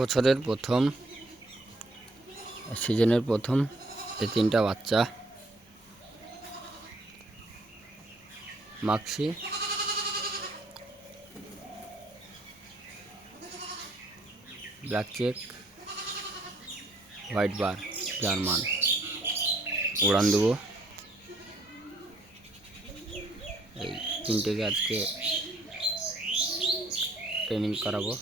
বছরের প্রথম সিজনের প্রথম এই তিনটা বাচ্চা মাক্সি, ব্ল্যাক চেক, হোয়াইট বার, জার্মান উড়ান দেবো। এই তিনটেকে আজকে ট্রেনিং করাবো।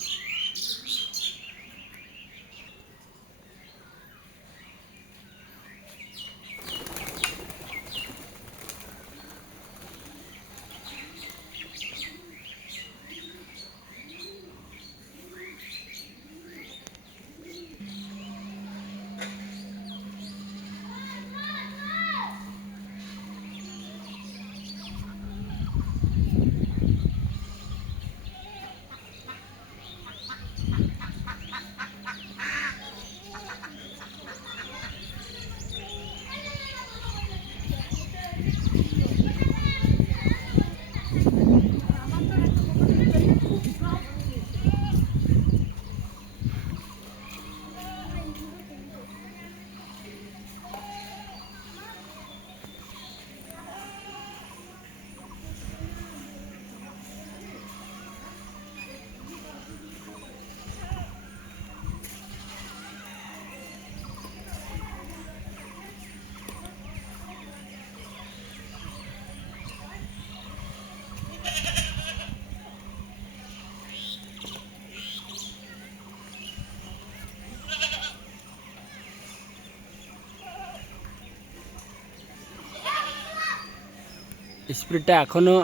স্পিডটা এখনও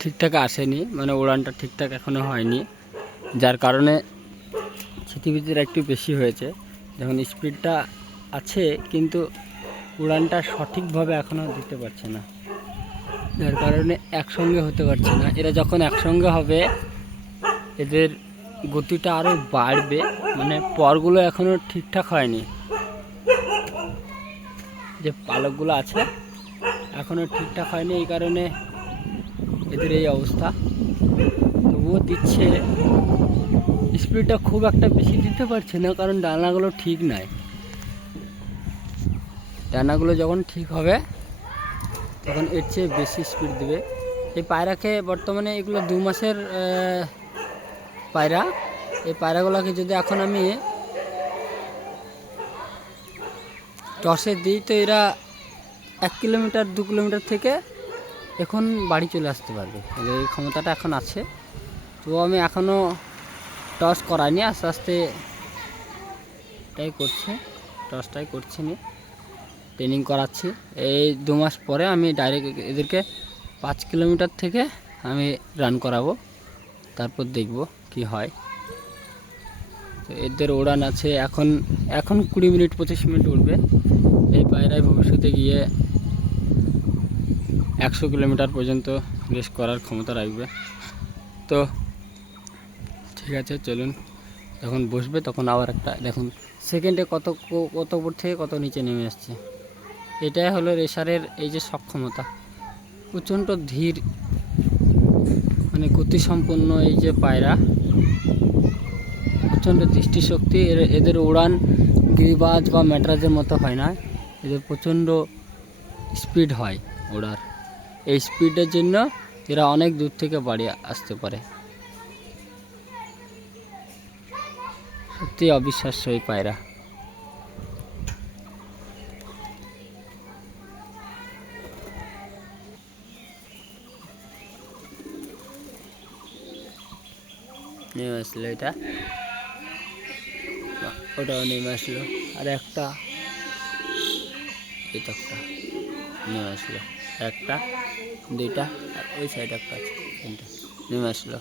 ঠিকঠাক আসেনি, মানে উড়ানটা ঠিকঠাক এখনও হয়নি, যার কারণে ছিটিপিটিটা একটু বেশি হয়েছে। যখন স্পিডটা আছে কিন্তু উড়ানটা সঠিকভাবে এখনও দিতে পারছে না, যার কারণে একসঙ্গে হতে পারছে না। এরা যখন একসঙ্গে হবে এদের গতিটা আরও বাড়বে, মানে পরগুলো এখনও ঠিকঠাক হয়নি, যে পালকগুলো আছে এখনও ঠিকঠাক হয়নি, এই কারণে এদের এই অবস্থা। তবুও দিচ্ছে, স্পিডটা খুব একটা বেশি দিতে পারছে না, কারণ ডানাগুলো ঠিক নাই। ডানাগুলো যখন ঠিক হবে তখন এর চেয়ে বেশি স্পিড দেবে। এই পায়রাকে বর্তমানে এগুলো 2 মাসের পায়রা। এই পায়রাগুলোকে যদি এখন আমি টসে দিই তো এরা 1 কিলোমিটার 2 কিলোমিটার থেকে এখন বাড়ি চলে আসতে পারবে, এই ক্ষমতাটা এখন আছে। তো আমি এখনও টস করাইনি, আস্তে আস্তে টসটাই করছি নি, ট্রেনিং করাচ্ছি। এই 2 মাস পরে আমি ডাইরেক্ট এদেরকে 5 কিলোমিটার থেকে আমি রান করাবো, তারপর দেখব কি হয়। তো এদের উড়ান আছে এখন 20 মিনিট 25 মিনিট উড়বে। এই পায়রায় ভবিষ্যতে গিয়ে 100 কিলোমিটার পর্যন্ত রেস করার ক্ষমতা রাখবে। তো ঠিক আছে, চলুন, যখন বসবে তখন আবার একটা দেখুন সেকেন্ডে কত উপর থেকে কত নিচে নেমে আসছে। এটাই হলো রেসারের এই যে সক্ষমতা, প্রচণ্ড ধীর, মানে গতিসম্পন্ন এই যে পায়রা, প্রচণ্ড দৃষ্টিশক্তি। এদের উড়ান গিরিবাজ বা ম্যাটরাজের মতো হয় না, এদের প্রচণ্ড স্পিড হয় ওড়ার। এই স্পিডের জন্য এরা অনেক দূর থেকে বাড়ি আসতে পারে। সত্যি অবিশ্বাস্য এই পায়রা। নেমে আসলো এটা, ওটাও নেমে আসলো, আর একটা এটা একটা নেমে আসলো, একটা 2টা, আর ওই সাইড একটা আছে 3টা নেমে আসলো।